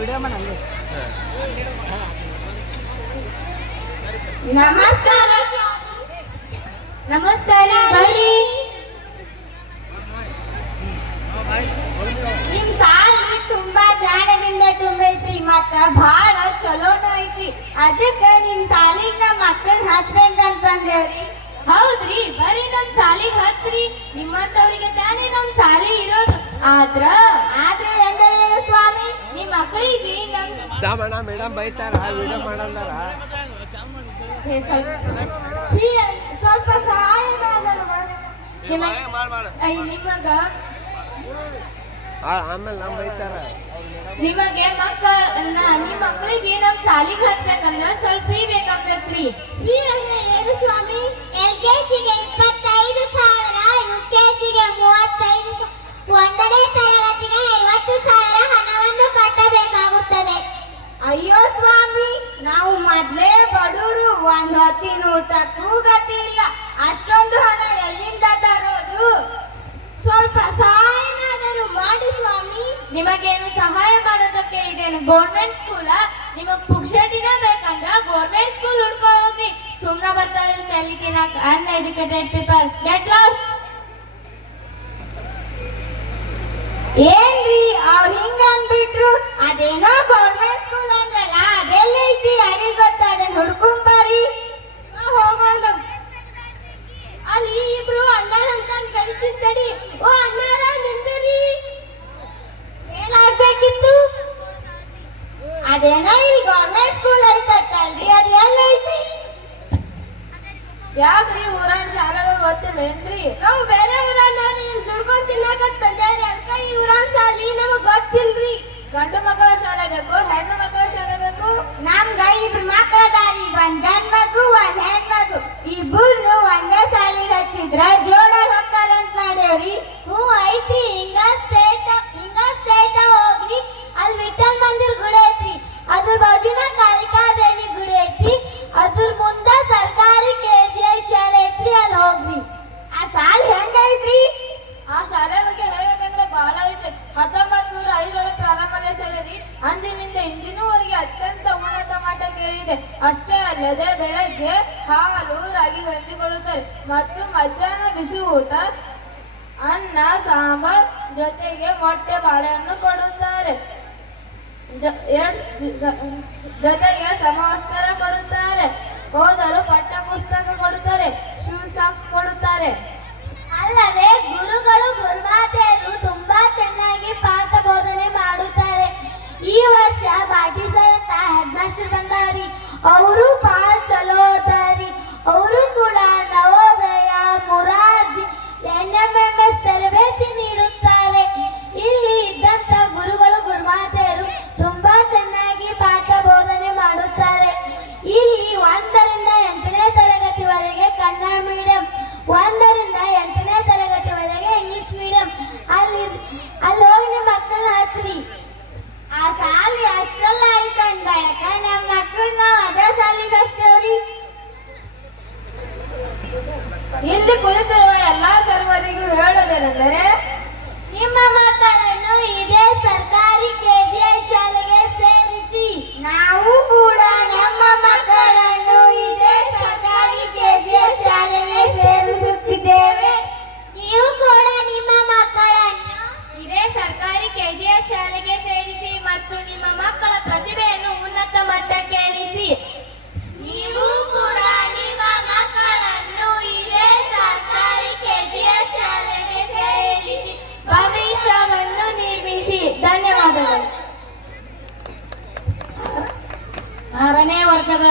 Video ಮಾಡಂಗೆ. ನಮಸ್ಕಾರ ನಮಸ್ಕಾರ ಬರ್ರಿ. ನಿಮ್ ಸಾಲಿ ತುಂಬಾ ಜ್ಞಾನದಿಂದ ತುಂಬೈತ್ರಿ, ಮತ್ತ ಬಹಳ ಚಲೋನು ಐತ್ರಿ. ಅದಕ್ಕ ನಿಮ್ ಸಾಲಿಗ್ ನಮ್ ಮಕ್ಕಳನ್ನ ಹಚ್ಬೇಕಂತ ಬಂದೇವ್ರಿ. ಹೌದ್ರಿ, ಬರ್ರಿ ನಮ್ ಸಾಲಿಗ್ ಹಚ್ಚ್ರಿ. ನಿಮ್ಮಂತವ್ರಿಗೆ ತಾನೇ ನಮ್ ಸಾಲಿ ಇರೋದು. ಆದ್ರ ಎಂದರೇನು ಸ್ವಾಮಿ, ನಿಮ್ ಮಕ್ಕಳಿಗೆ ನಮ್ ಮೇಡಮ್ ಬೈತಾರ, ವಿಡಿಯೋ ಮಾಡಂದಾರ. ಸ್ವಲ್ಪ ಸಹಾಯ ನಿಮಗ ಆಮೇಲೆ ನಮ್ ಬೈತಾರ. ನಿಮಗೆ ನಿಮ್ ಮಕ್ಕಳಿಗೆ ನಮ್ ಸಾಲಿಗೆ ಹಚ್ಬೇಕಂದ್ರ ಸ್ವಲ್ಪ ಫೀ ಬೇಕಾಗ್ತೈತ್ರಿ. ಫೀ ಅಂದ್ರೆ ಏನು ಸ್ವಾಮಿ? LKGಗೆ 25,000, UKGಗೆ 35,000, 1ನೇ ತರಗತಿಗೆ 50,000 ಹಣವನ್ನು ಕಟ್ಟಬೇಕಾಗುತ್ತದೆ. ಅಯ್ಯೋ ಸ್ವಾಮಿ, ನಾವು ಮೊದ್ಲೇ ಬಡವರು, ಒಂದ್ ಹೊತ್ತಿನ ಊಟಕ್ಕೂ ಗತಿ ಇಲ್ಲ. ಅಷ್ಟೊಂದು ಹಣ ಎಲ್ಲಿಂದ ತರೋದು? ಸ್ವಲ್ಪ ಸಹಾಯನಾದರೂ ಮಾಡಿ ಸ್ವಾಮಿ. ನಿಮಗೇನು ಸಹಾಯ ಮಾಡೋದಕ್ಕೆ ಇದೇನು ಗೌರ್ಮೆಂಟ್ ಸ್ಕೂಲ? ನಿಮಗ್ ಪುಕ್ಷಟಿನ ಬೇಕಂದ್ರ ಗೌರ್ಮೆಂಟ್ ಸ್ಕೂಲ್ ಹುಡ್ಕೋ ಹೋಗ್ರಿ. ಸುಮ್ನ ಬರ್ತಾವ ತೆಲಿಕಿನ ಅನ್ಎಜುಕೇಟೆಡ್ ಪೀಪಲ್. Get lost. ಏನ್ರಿ ಅವ್ರು ಹಿಂಗ ಅಂದ್ಬಿಟ್ರು? ಅದೇನೋ ಗೌರ್ಮೆಂಟ್ ಸ್ಕೂಲ್ ಅಂದ್ರಲ್ಲ, ಅದೆಲ್ಲ ಐತಿ ಯಾರಿಗ್ ಗೊತ್ತ? ಅದನ್ನ ಹುಡ್ಕೊಂಬಾರಿ. ಹೋಗೋಣ. ಅಲ್ಲಿ ಇಬ್ರು ಅಣ್ಣಾರ ಅಂತ ಕರಿತಿದ್ದಡಿ. ಓ ಅಣ್ಣಾರ, ನಿಂದ್ರಿ. ಏನಾಗ್ಬೇಕಿತ್ತು? ಅದೇನೋ ಇಲ್ಲಿ ಗೌರ್ಮೆಂಟ್ ಸ್ಕೂಲ್ ಐತಲ್ರಿ, ಅದ್ ಎಲ್ಲ ಐತಿ? ಯಾಕ್ರಿ ಊರನ್ ಶಾಲೆಗಳು ಗೊತ್ತಿಲ್ಲೇನ್ರಿ? ನಾವು ಬೇರೆ ಊರನ್ನ ದುಡ್ಕೊಂಡ್ ತಿನ್ನಕತ್ ಬಂದೇವ್ರಿ. ಅದಕ್ಕ ಈ ಊರನ್ ಸಾಲಿ ನಮಗ್ ಗೊತ್ತಿಲ್ರಿ. ಗಂಡು ಮಕ್ಕಳ ಶಾಲೆ ಬೇಕು, ಹೆಣ್ಣು ಮಕ್ಕಳ ಶಾಲೆ ಬೇಕು. ನಮ್ಗ ಇಬ್ರು ಮಕ್ಕಳದಾರಿ, ಒಂದ್ ಗಂಡ್ ಮಗು ಒಂದ್ ಹೆಣ್ಮಗು. ಇಬ್ಬರು ಒಂದೇ ಸಾಲಿಗೆ ಹಚ್ಚಿದ್ರ ಜೋಡ ಹೊಕ್ಕಾರಂತ ಮಾಡ್ಯಾವ್ರಿ. ಹ್ಞೂ ಐತ್ರಿ. ಹಿಂಗ ಸ್ಟೇಟ್ ಹೋಗ್ರಿ, ಅಲ್ಲಿ ವಿಠಲ್ ಮಂದಿರ್ ಗುಡಿ ಐತ್ರಿ. ಅದ್ರ ಬಾಜುನ ಕಾಳಿಕಾದೇವಿ ಗುಡಿ ಐತಿ. ಅದ್ರ ಮುಂದ ಸರ್ಕಾರಿ KGI ಶಾಲೆ ಐತ್ರಿ, ಅಲ್ಲಿ ಹೋಗ್ರಿ. ಆ ಸಾಲ್ ಹೆಂಗೈತ್ರಿ? ಆ ಶಾಲೆ ಬಗ್ಗೆ ಹೇಳ್ಬೇಕಂದ್ರೆ ಬಹಳ ಐತ್ರಿ. 1905 ಪ್ರಾರಂಭ ಆಗೋ ಶಾಲೆ ರೀ. ಅಂದಿನಿಂದ ಇಂದಿನೂವರೆಗೆ ಅತ್ಯಂತ ಉನ್ನತ ಮಟ್ಟಕ್ಕೇರಿದೆ. ಅಷ್ಟೇ ಅಲ್ಲದೆ ಬೆಳಗ್ಗೆ ಹಾಲು, ರಾಗಿ ಗಂಜಿ ಕೊಡುತ್ತಾರೆ ಮತ್ತು ಮಧ್ಯಾಹ್ನ ಬಿಸಿ ಊಟ, ಅನ್ನ ಸಾಂಬಾರ್ ಜೊತೆಗೆ ಮೊಟ್ಟೆ ಬಾಳೆಹಣ್ಣು ಕೊಡುತ್ತಾರೆ. ಜೊತೆಗೆ ಸಮವಸ್ತ್ರ ಕೊಡುತ್ತಾರೆ. ಓದಲು ಪಠ್ಯ ಪುಸ್ತಕ ಕೊಡುತ್ತಾರೆ, ಶೂ ಸಾಕ್ಸ್ ಕೊಡುತ್ತಾರೆ. ಅಲ್ಲದೆ ಗುರುಗಳು ಗುರುಮಾತೆಯರು ತುಂಬಾ ಚೆನ್ನಾಗಿ ಪಾಠ ಬೋಧನೆ ಮಾಡುತ್ತಾರೆ. ಈ ವರ್ಷ ಬಾಟಿ ಸರ್ ಅಂತ ಹೆಡ್ ಮಾಸ್ಟರ್ ಬಂದಾರಿ. ಅವರು ಭಾಳ ಚಲೋ ಓದಾರಿ. ಅವರು ಕೂಡ ನವೋದಯ, ಮುರಾರ್ಜಿ, NMMS ತರಬೇತಿ ನೀಡುತ್ತಾರೆ. ಇಲ್ಲಿ ಇದ್ದಂತ ಗುರುಗಳು ಗುರುಮಾತೆಯರು ತುಂಬಾ ಚೆನ್ನಾಗಿ ಪಾಠ ಬೋಧನೆ ಮಾಡುತ್ತಾರೆ. ಇಲ್ಲಿ 1ರಿಂದ 8ನೇ ತರಗತಿವರೆಗೆ ಕನ್ನಡ ಮೀಡಿಯಂ, 1ರಿಂದ 8ನೇ ತರಗತಿವರೆಗೆ ಇಂಗ್ಲಿಷ್ ಮೀಡಿಯಂ. ಅಲ್ಲಿ ಹೋಗಿ ನಿಮ್ಮ ಮಕ್ಕಳನ್ನ ಹಚ್ಚ್ರಿ. ಆ ಸಾಲಿ ಅಷ್ಟೆಲ್ಲ ಐತ ಅಂದ್ಬಳಕ ನಮ್ಮ ಮಕ್ಕಳನ್ನ ಅದೇ ಸಾಲಿಗೆ ಹಚ್ತೇವ್ರಿ. ಇಲ್ಲಿ ಕುಳಿತಿರುವ ಎಲ್ಲಾ ಸರ್ವರಿಗೂ ಹೇಳೋದೇನೆಂದರೆ, ನಿಮ್ಮ ಮಕ್ಕಳನ್ನು ಇದೇ ಸರ್ಕಾರಿ KGI ಶಾಲೆಗೆ ಸೇರಿಸಿ. ನಾವು ಕೂಡ ನಮ್ಮ ಮಕ್ಕಳನ್ನು ಇದೇ ಸರ್ಕಾರಿ KGI ಶಾಲೆಗೆ ಸೇರಿಸುತ್ತಿದ್ದೇವೆ. ನೀವು ಕೂಡ ನಿಮ್ಮ ಮಕ್ಕಳನ್ನು ಇದೇ ಸರ್ಕಾರಿ KGI ಶಾಲೆಗೆ ಸೇರಿಸಿ ಮತ್ತು ನಿಮ್ಮ ಮಕ್ಕಳ ಪ್ರತಿಭೆಯನ್ನು ಉನ್ನತ ಮಟ್ಟಕ್ಕೇರಿಸಿ. ನೀವು ಕೂಡ ನಿಮ್ಮ ಮಕ್ಕಳನ್ನು ಇದೇ ಸರ್ಕಾರಿ KGI ಶಾಲೆಗೆ ಸೇರಿಸಿ ಭವಿಷ್ಯವನ್ನು ನಿರ್ಮಿಸಿ. ಧನ್ಯವಾದಗಳು. 6ನೇ ವರ್ಗದ